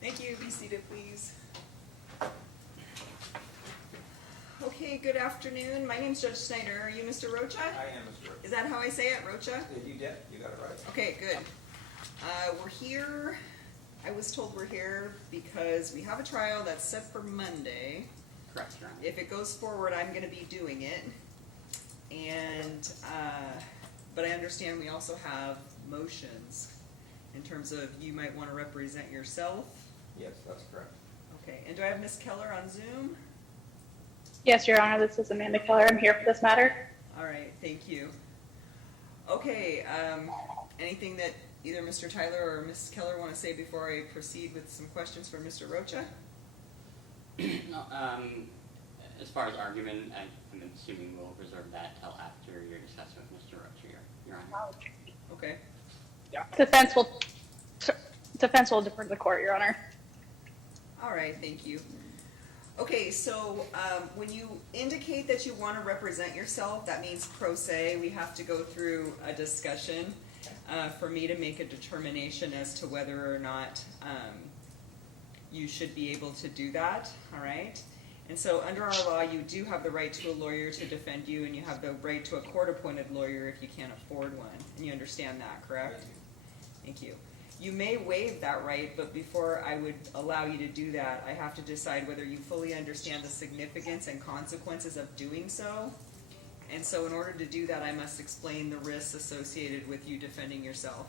Thank you. Be seated, please. Okay, good afternoon. My name's Judge Snyder. Are you Mr. Rocha? I am Mr. Rocha. Is that how I say it, Rocha? Yeah, you did. You got it right. Okay, good. We're here. I was told we're here because we have a trial that's set for Monday. Correct, Your Honor. If it goes forward, I'm going to be doing it. And, but I understand we also have motions in terms of you might want to represent yourself. Yes, that's correct. Okay, and do I have Ms. Keller on Zoom? Yes, Your Honor, this is Amanda Keller. I'm here for this matter. All right, thank you. Okay, anything that either Mr. Tyler or Ms. Keller want to say before I proceed with some questions for Mr. Rocha? No, as far as argument, I'm assuming we'll reserve that till after your discussion with Mr. Rocha, Your Honor. Okay, Defense will defer to the court, Your Honor. all right, thank you. Okay, so when you indicate that you want to represent yourself, that means pro se. We have to go through a discussion for me to make a determination as to whether or not you should be able to do that, all right? And so under our law, you do have the right to a lawyer to defend you, and you have the right to a court-appointed lawyer if you can't afford one. And you understand that, correct? Thank you. You may waive that right, but before I would allow you to do that, I have to decide whether you fully understand the significance and consequences of doing so. And so in order to do that, I must explain the risks associated with you defending yourself,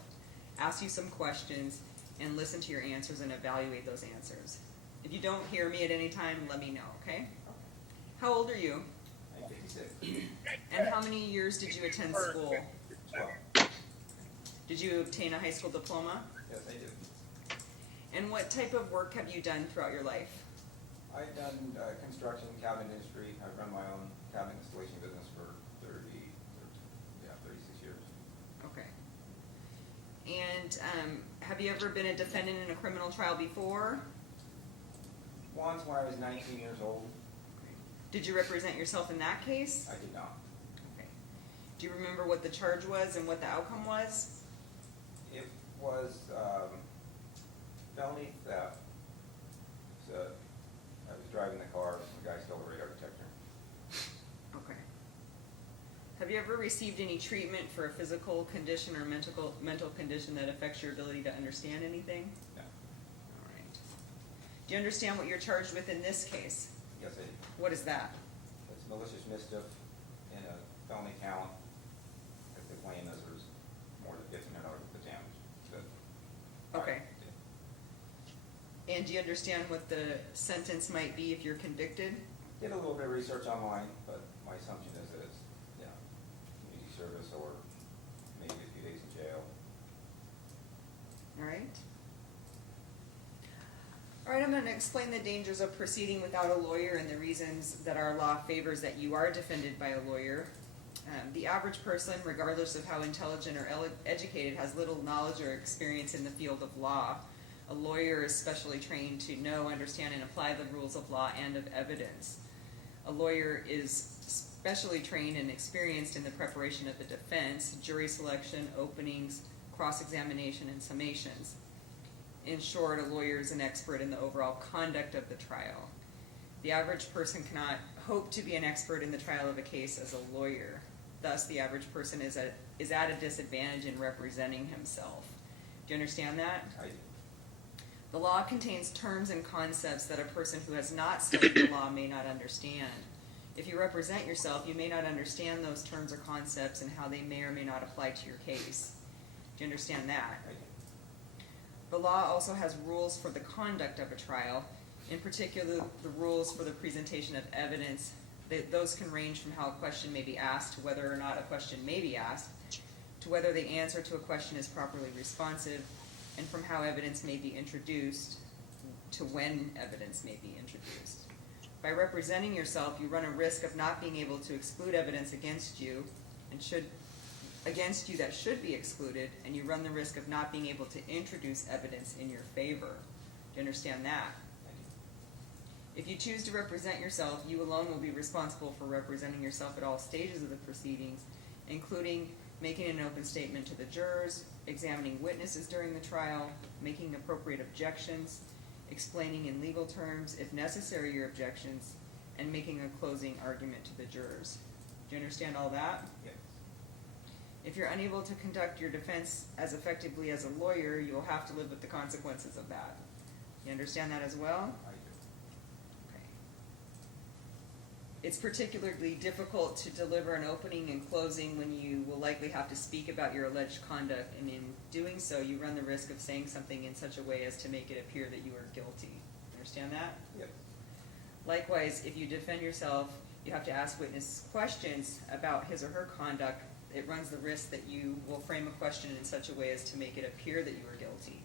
ask you some questions, and listen to your answers and evaluate those answers. If you don't hear me at any time, let me know, okay? How old are you? I'm 56. And how many years did you attend school? 12. Did you obtain a high school diploma? Yes, I do. And what type of work have you done throughout your life? I've done construction, cabin industry. I've run my own cabin installation business for 36 years. Okay. And have you ever been a defendant in a criminal trial before? Once when I was 19 years old, Did you represent yourself in that case? I did not. Okay. Do you remember what the charge was and what the outcome was? It was felony theft. So I was driving the car, the guy stole the radar detector. Okay. Have you ever received any treatment for a physical condition or mental condition that affects your ability to understand anything? No. All right. Do you understand what you're charged with in this case? Yes, I did. What is that? It's malicious mischief in a felony count. If the claim is there's more than $1,500 worth of damage. Okay. And do you understand what the sentence might be if you're convicted? Did a little bit of research online, but my assumption is that it's, community service or maybe a few days in jail. All right. All right, I'm going to explain the dangers of proceeding without a lawyer and the reasons that our law favors that you are defended by a lawyer. The average person, regardless of how intelligent or educated, has little knowledge or experience in the field of law. A lawyer is specially trained to know, understand, and apply the rules of law and of evidence. A lawyer is specially trained and experienced in the preparation of the defense, jury selection, openings, cross-examination, and summations. In short, a lawyer is an expert in the overall conduct of the trial. The average person cannot hope to be an expert in the trial of a case as a lawyer. Thus, the average person is at a disadvantage in representing himself. Do you understand that? I do. The law contains terms and concepts that a person who has not studied the law may not understand. If you represent yourself, you may not understand those terms or concepts and how they may or may not apply to your case. Do you understand that? I do. The law also has rules for the conduct of a trial, in particular the rules for the presentation of evidence. Those can range from how a question may be asked to whether or not a question may be asked, to whether the answer to a question is properly responsive, and from how evidence may be introduced to when evidence may be introduced. By representing yourself, you run a risk of not being able to exclude evidence against you that should be excluded, and you run the risk of not being able to introduce evidence in your favor. Do you understand that? I do. If you choose to represent yourself, you alone will be responsible for representing yourself at all stages of the proceedings, including making an open statement to the jurors, examining witnesses during the trial, making appropriate objections, explaining in legal terms, if necessary, your objections, and making a closing argument to the jurors. Do you understand all that? Yes. If you're unable to conduct your defense as effectively as a lawyer, you will have to live with the consequences of that. You understand that as well? I do. Okay. It's particularly difficult to deliver an opening and closing when you will likely have to speak about your alleged conduct, and in doing so, you run the risk of saying something in such a way as to make it appear that you are guilty. Understand that? Yes. Likewise, if you defend yourself, you have to ask witness questions about his or her conduct. It runs the risk that you will frame a question in such a way as to make it appear that you are guilty.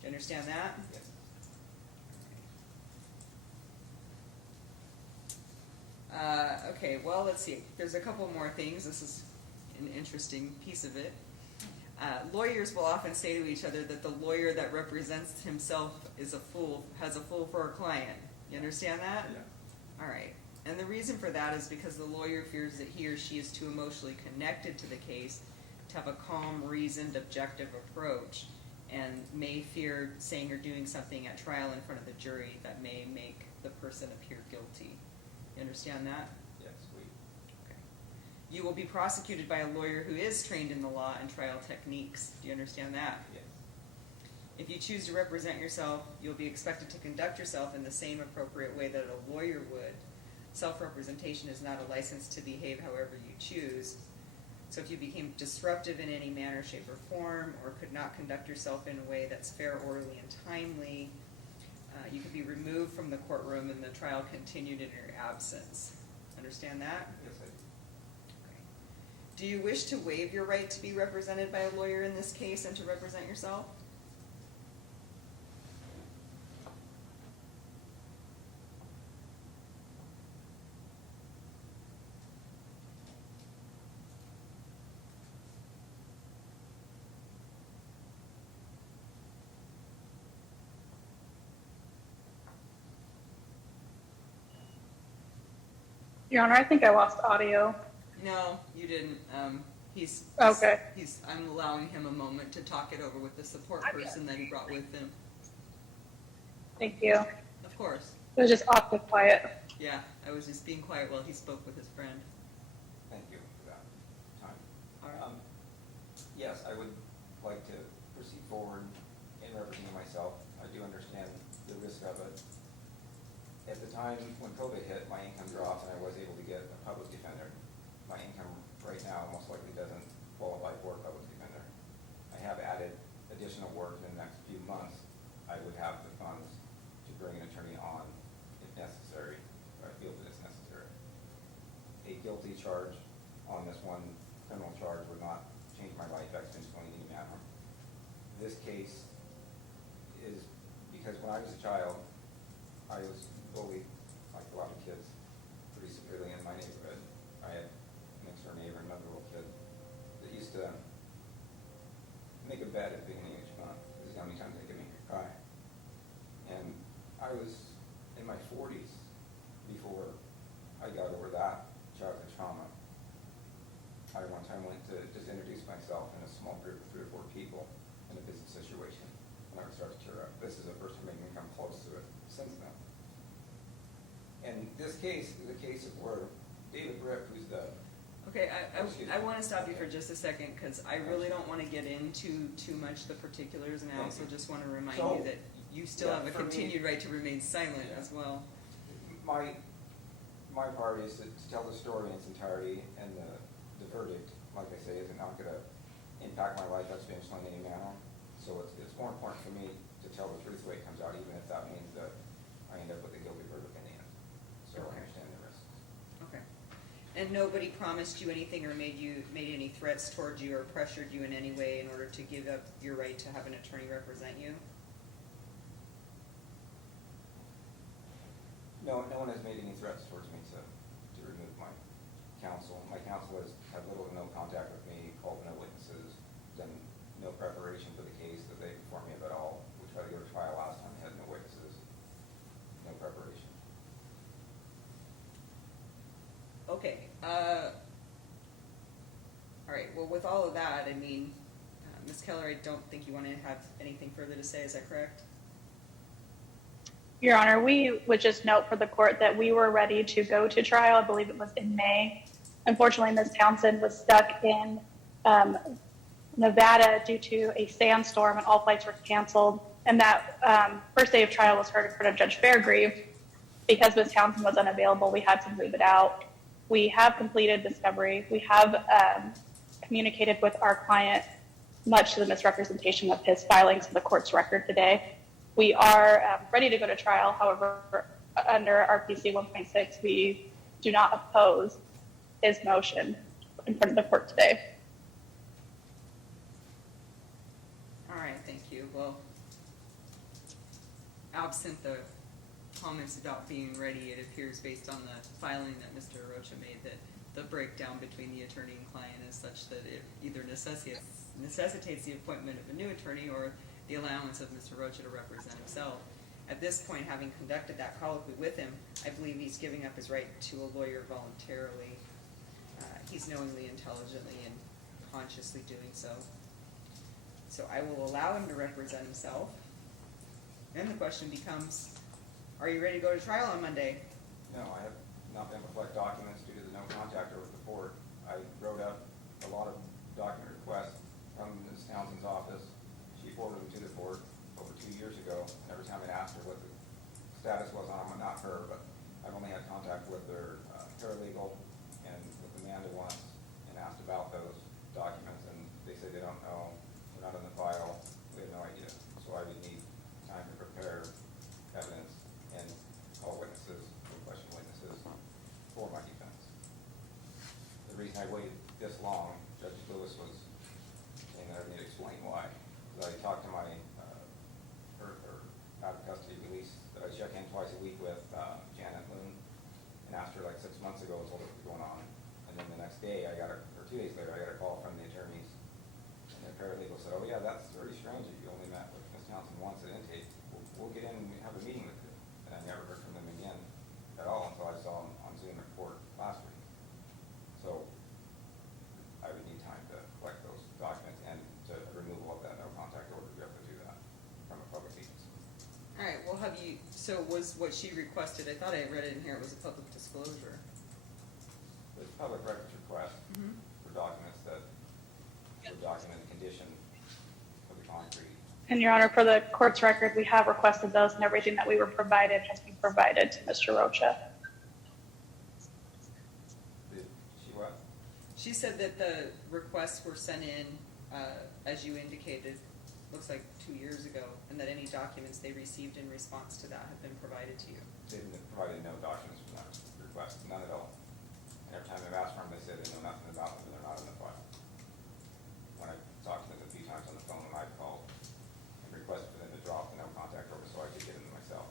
Do you understand that? Yes. Okay, well, let's see. There's a couple more things. This is an interesting piece of it. Lawyers will often say to each other that the lawyer that represents himself is a fool, has a fool for a client. You understand that? Yes. All right. And the reason for that is because the lawyer fears that he or she is too emotionally connected to the case to have a calm, reasoned, objective approach, and may fear saying or doing something at trial in front of the jury that may make the person appear guilty. You understand that? Yes, we. Okay. You will be prosecuted by a lawyer who is trained in the law and trial techniques. Do you understand that? Yes. If you choose to represent yourself, you'll be expected to conduct yourself in the same appropriate way that a lawyer would. Self-representation is not a license to behave however you choose. So if you became disruptive in any manner, shape, or form, or could not conduct yourself in a way that's fair, orderly, and timely, you could be removed from the courtroom and the trial continued in your absence. Understand that? Yes, I do. Okay. Do you wish to waive your right to be represented by a lawyer in this case and to represent yourself? Your Honor, I think I lost audio. No, you didn't. Okay. I'm allowing him a moment to talk it over with the support person that he brought with him. Thank you. Of course. It was just awfully quiet. Yeah, I was just being quiet while he spoke with his friend. Thank you for that time. All right. Yes, I would like to proceed forward in representing myself. I do understand the risk of it. At the time when COVID hit, my income dropped and I was able to get a public defender. My income right now most likely doesn't qualify for a public defender. I have added additional work in the next few months. I would have the funds to bring an attorney on if necessary, or I feel that it's necessary. A guilty charge on this one criminal charge would not change my life exponentially in any manner. This case is because when I was a child, I was bullied, like a lot of kids, pretty severely in my neighborhood. I had a next door neighbor, another little kid, that used to make a bet at the beginning of each month. This is how many times they could make me cry. And I was in my 40s before I got over that childhood trauma. I one time went to just introduce myself in a small group of 3 or 4 people in a business situation, and I would start to tear up. This is the first time I can come close to it since then. And this case is a case of where David Brick, who's the Okay, Excuse me. I want to stop you for just a second because I really don't want to get into too much the particulars, and I Thank also you. just want to remind So, you that you still yeah, have a for me- continued right to remain silent Yeah. as well. my part is to tell the story in its entirety, and the verdict, like I say, is not going to impact my life exponentially in any manner. So it's more important for me to tell the truth the way it comes out, even if that means that I end up with a guilty verdict in the end. So I Okay. understand the risks. Okay. And nobody promised you anything or made any threats towards you or pressured you in any way in order to give up your right to have an attorney represent you? No one has made any threats towards me to remove my counsel. My counsel has had little to no contact with me, called no witnesses, done no preparation for the case that they informed me of at all. We tried to go to trial last time, had no witnesses, no preparation. Okay. All right. Well, with all of that, I mean, Ms. Keller, I don't think you want to have anything further to say. Is that correct? Your Honor, we would just note for the court that we were ready to go to trial. I believe it was in May. Unfortunately, Ms. Townsend was stuck in Nevada due to a sandstorm, and all flights were canceled. And that first day of trial was heard in front of Judge Fairgrieve. Because Ms. Townsend was unavailable, we had to move it out. We have completed discovery. We have communicated with our client, much to the misrepresentation of his filings in the court's record today. We are ready to go to trial. However, under RPC 1.6, we do not oppose his motion in front of the court today. All right, thank you. Well, absent the comments about being ready, it appears based on the filing that Mr. Rocha made that the breakdown between the attorney and client is such that it either necessitates the appointment of a new attorney or the allowance of Mr. Rocha to represent himself. At this point, having conducted that colloquy with him, I believe he's giving up his right to a lawyer voluntarily. He's knowingly, intelligently, and consciously doing so. So I will allow him to represent himself. Then the question becomes, are you ready to go to trial on Monday? No, I have not been able to collect documents due to the no contact order with the board. I wrote up a lot of document requests from Ms. Townsend's office. She forwarded them to the board over 2 years ago, and every time I asked her what the status was on them, not her, but I've only had contact with their paralegal and with Amanda once, and asked about those documents, and they say they don't know, they're not in the file, we have no idea. So I would need time to prepare evidence and all witnesses, no question witnesses, for my defense. The reason I waited this long, Judge Lewis was saying that I need to explain why. Because I talked to my her out of custody release that I check in twice a week with Janet Loon, and asked her like 6 months ago what was going on. And then the next day, or 2 days later, I got a call from the attorneys, and the paralegal said, "Oh yeah, that's very strange that you only met with Ms. Townsend once at intake. We'll get in and have a meeting with you." And I never heard from them again at all until I saw them on Zoom at court last week. So I would need time to collect those documents and to removal of that no contact order. We have to do that from a public agency. All right, well, so was what she requested, I thought I read it in here, it was a public disclosure. There's a public records request for documents that would document the condition of the concrete. And Your Honor, for the court's record, we have requested those, and everything that we were provided has been provided to Mr. Rocha. Did she what? She said that the requests were sent in, as you indicated, looks like 2 years ago, and that any documents they received in response to that have been provided to you. They didn't provide no documents from that request, none at all. And every time I've asked for them, they say they know nothing about them and they're not in the file. When I talked to them a few times on the phone when I called and requested for them to drop the no contact order so I could get them myself.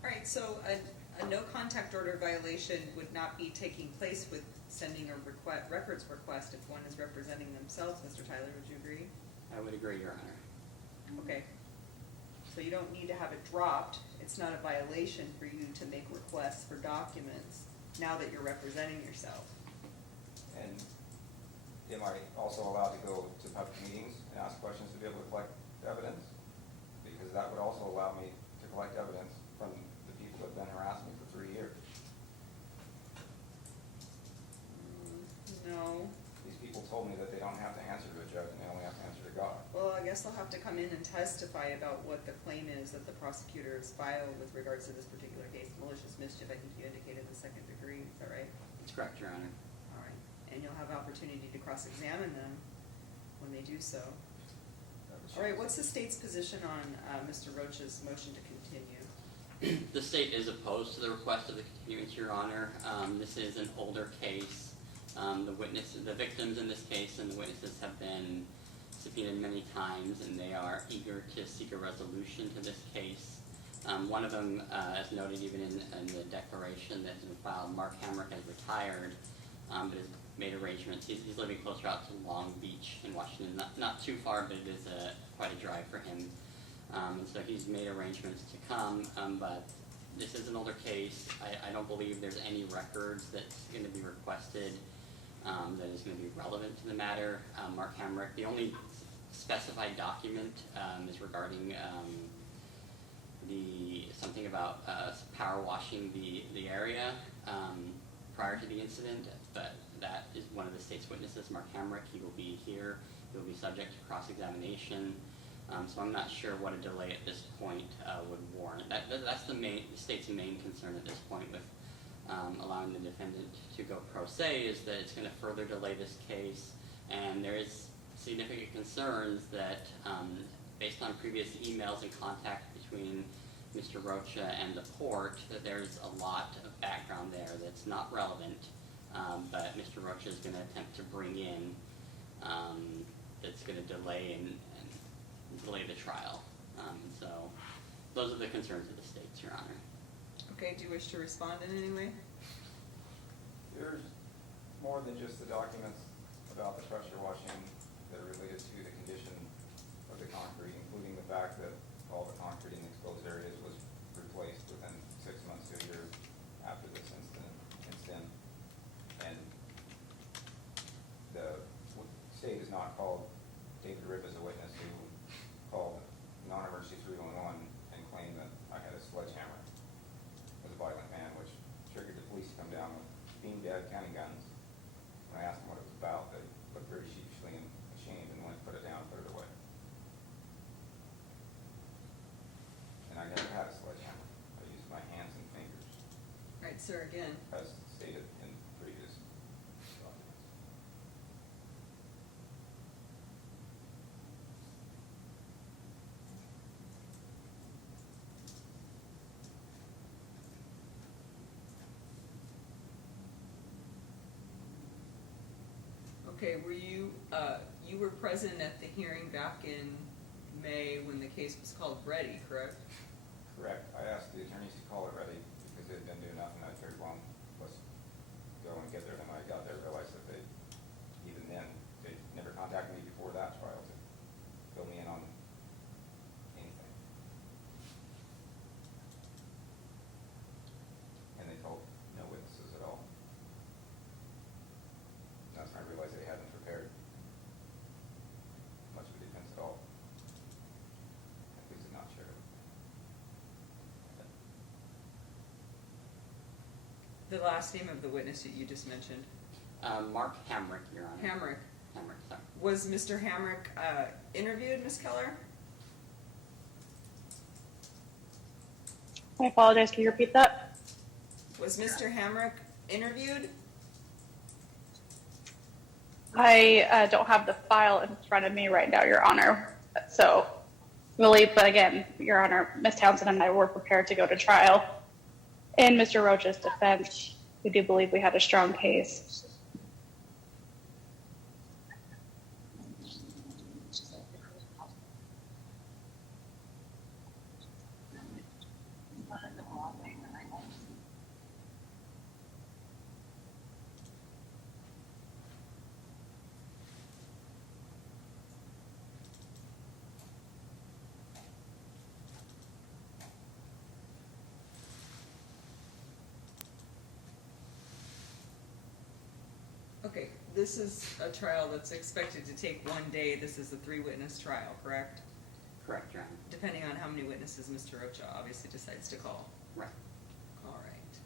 All right, so a no contact order violation would not be taking place with sending a records request if one is representing themselves. Mr. Tyler, would you agree? I would agree, Your Honor. Okay. So you don't need to have it dropped. It's not a violation for you to make requests for documents now that you're representing yourself. And am I also allowed to go to public meetings and ask questions to be able to collect evidence? Because that would also allow me to collect evidence from the people that have been harassing me for 3 years. No. These people told me that they don't have to answer to a judge and they only have to answer to God. Well, I guess they'll have to come in and testify about what the claim is that the prosecutor has filed with regards to this particular case, malicious mischief. I think you indicated the second degree. Is that right? That's correct, Your Honor. All right. And you'll have opportunity to cross-examine them when they do so. All right, what's the state's position on Mr. Rocha's motion to continue? The state is opposed to the request of the continuance, Your Honor. This is an older case. The victims in this case and the witnesses have been subpoenaed many times, and they are eager to seek a resolution to this case. One of them, as noted even in the declaration that's been filed, Mark Hamrick has retired, but has made arrangements. He's living closer out to Long Beach in Washington, not too far, but it is quite a drive for him. And so he's made arrangements to come, but this is an older case. I don't believe there's any records that's going to be requested that is going to be relevant to the matter. Mark Hamrick, the only specified document is regarding something about power washing the area prior to the incident, but that is one of the state's witnesses, Mark Hamrick. He will be here. He will be subject to cross-examination. So I'm not sure what a delay at this point would warrant. That's the state's main concern at this point with allowing the defendant to go pro se, is that it's going to further delay this case, and there is significant concerns that based on previous emails and contact between Mr. Rocha and the port, that there's a lot of background there that's not relevant, but Mr. Rocha is going to attempt to bring in that's going to delay and delay the trial. So those are the concerns of the states, Your Honor. Okay, do you wish to respond in any way? There's more than just the documents about the pressure washing that are related to the condition of the concrete, including the fact that all the concrete in exposed areas was replaced within 6 months to a year after this incident. And the state has not called David Ripp as a witness, who called non-emergency 311 and claimed that I had a sledgehammer, was a violent man, which triggered the police to come down with beanbag county guns. When I asked them what it was about, they looked very sheepishly and ashamed and went and put it down and put it away. And I never had a sledgehammer. I used my hands and fingers, All right, sir, again. as stated in previous documents. Okay, were you, you were present at the hearing back in May when the case was called Ready, correct? Correct. I asked the attorneys to call it ready because they didn't do nothing. I figured, well, let's go and get there. And when I got there, I realized that even then, they never contacted me before that trial to fill me in on anything. And they told no witnesses at all. That's when I realized they hadn't prepared much of a defense at all. At least not sure. The last name of the witness that you just mentioned, Mark Hamrick, Your Honor. Hamrick. Hamrick, sorry. Was Mr. Hamrick interviewed, Ms. Keller? I apologize. Can you repeat that? Was Mr. Hamrick interviewed? I don't have the file in front of me right now, Your Honor. So, really, but again, Your Honor, Ms. Townsend and I were prepared to go to trial. In Mr. Rocha's defense, we do believe we had a strong case. Okay, this is a trial that's expected to take 1 day. This is a 3-witness trial, correct? Correct, Your Honor. Depending Depending on how many witnesses Mr. Rocha obviously decides to call. Right. All right.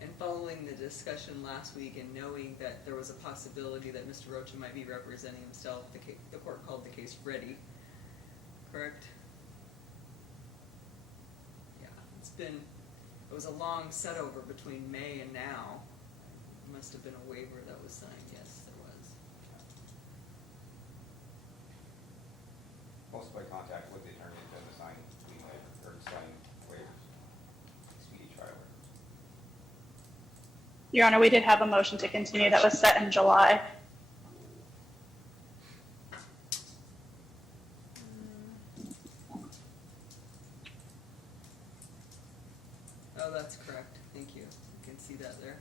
And following the discussion last week and knowing that there was a possibility that Mr. Rocha might be representing himself, the court called the case ready, correct? Yeah, it was a long set over between May and now. Must have been a waiver that was signed, yes, there was. Most of my contact with the attorney has been to sign lien waivers, or sign waivers, speedy trial waivers. Your Honor, we did have a motion to continue that was set in July. Oh, that's correct, thank you. You can see that there.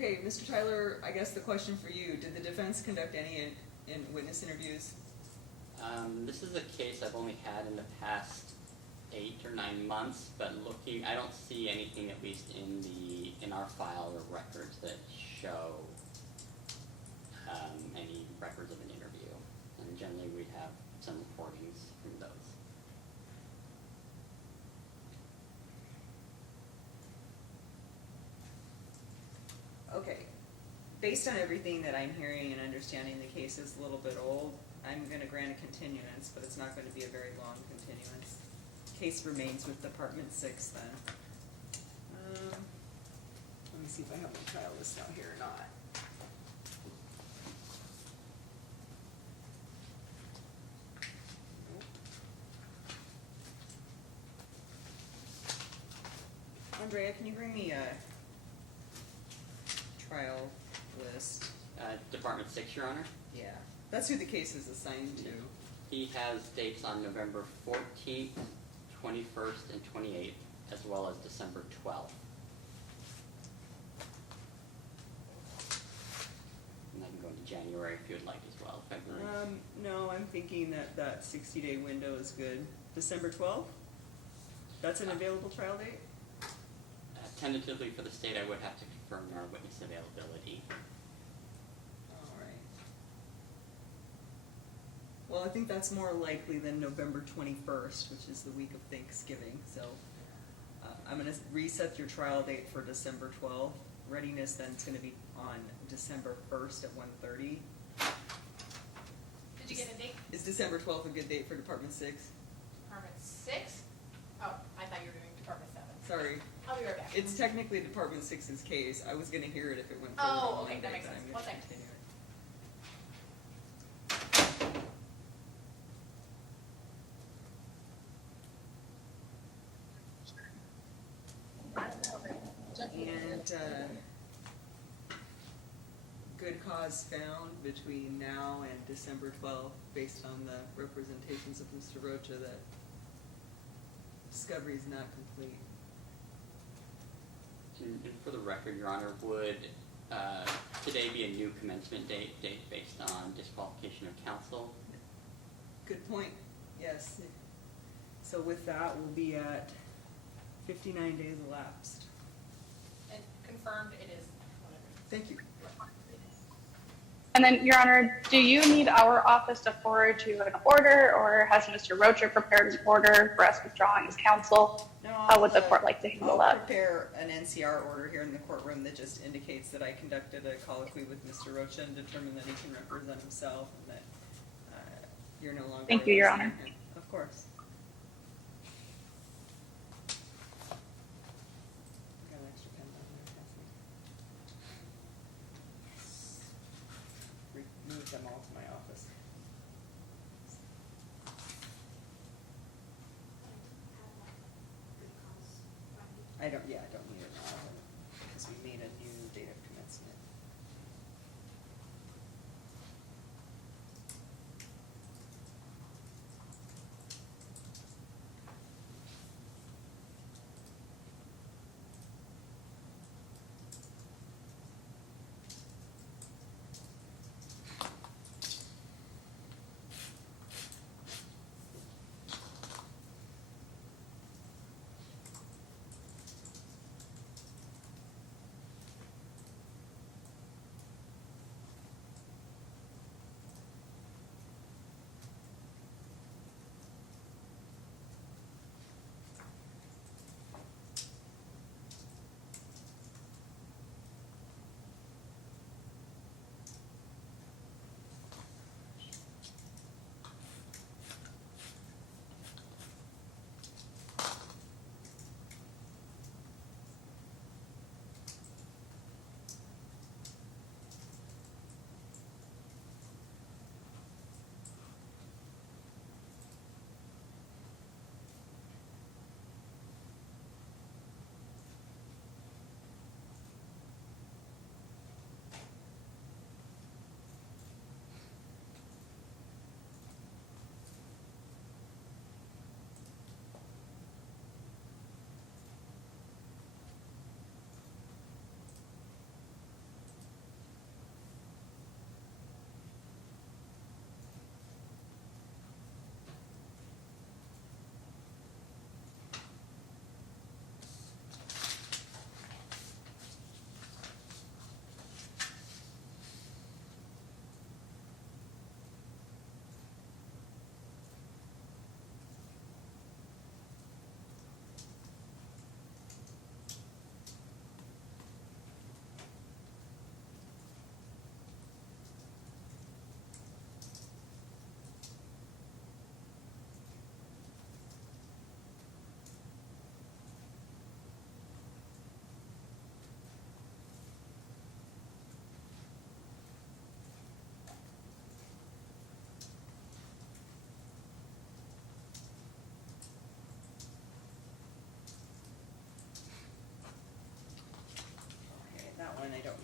Okay, Mr. Tyler, I guess the question for you, did the defense conduct any witness interviews? This is a case I've only had in the past 8 or 9 months, but looking, I don't see anything, at least in our file or records, that show any records of an interview. And generally, we have some recordings from those. Okay, based on everything that I'm hearing and understanding, the case is a little bit old. I'm gonna grant a continuance, but it's not gonna be a very long continuance. Case remains with Department 6 then. Let me see if I have my trial list out here or not. Nope. Andrea, can you bring me a trial list? Department 6, Your Honor. Yeah, that's who the case is assigned to. He has dates on November 14th, 21st, and 28th, as well as December 12th. And I can go into January if you would like as well, February. No, I'm thinking that 60-day window is good. December 12th? That's an available trial date? Tentatively for the state, I would have to confirm our witness availability. All right. Well, I think that's more likely than November 21st, which is the week of Thanksgiving, so I'm gonna reset your trial date for December 12th. Readiness then is gonna be on December 1st at 1:30. Did you get a date? Is December 12th a good date for Department 6? Department 6? Oh, I thought you were doing Department 7. Sorry, I'll be right back. it's technically Department 6's case. I was gonna hear it if it went Oh, forward on okay, Monday, that makes but sense. I'm One gonna second. continue it. And, good cause found between now and December 12th, based on the representations of Mr. Rocha, that discovery is not complete. And for the record, Your Honor, would today be a new commencement date based on disqualification of counsel? Good point, yes. So with that, we'll be at 59 days elapsed. And confirmed it is whatever. Thank you. And then, Your Honor, do you need our office to forward to an order, or has Mr. Rocha prepared an order for us withdrawing as counsel? No, How would the court like to handle I'll that? prepare an NCR order here in the courtroom that just indicates that I conducted a colloquy with Mr. Rocha and determined that he can represent himself and that you're no longer. Thank you, Your Honor. representing him. Of course. Got an extra pen down there, Cassie. Remove them all to my office. I don't need it now, because we need a new date of commencement.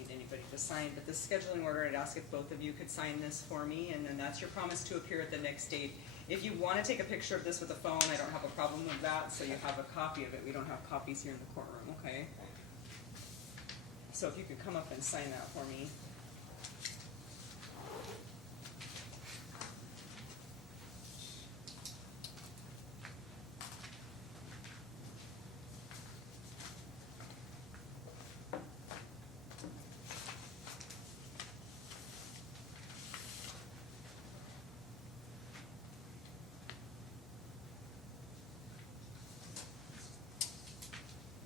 need anybody to sign, but the scheduling order, I'd ask if both of you could sign this for me, and then that's your promise to appear at the next date. If you wanna take a picture of this with a phone, I don't have a problem with that, so you have a copy of it. We don't have copies here in the courtroom, okay? So if you could come up and sign that for me.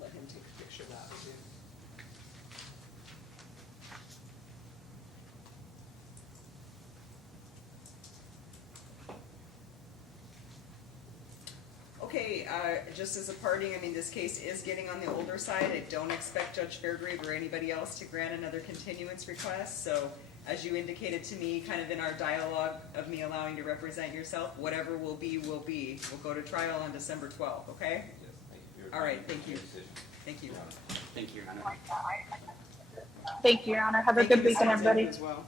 Let him take a picture of that too. Okay, just as a parting, I mean, this case is getting on the older side. I don't expect Judge Fairgrave or anybody else to grant another continuance request, so as you indicated to me, kind of in our dialogue of me allowing to represent yourself, whatever will be, will be. We'll go to trial on December 12th, okay? Yes, thank you for your. All right, time thank and you. your decision. Thank you. Your Honor. Thank you, Your Honor. Thank you, Your Honor. Have a Thank you, good Mr. weekend, Alexander, everybody. as well.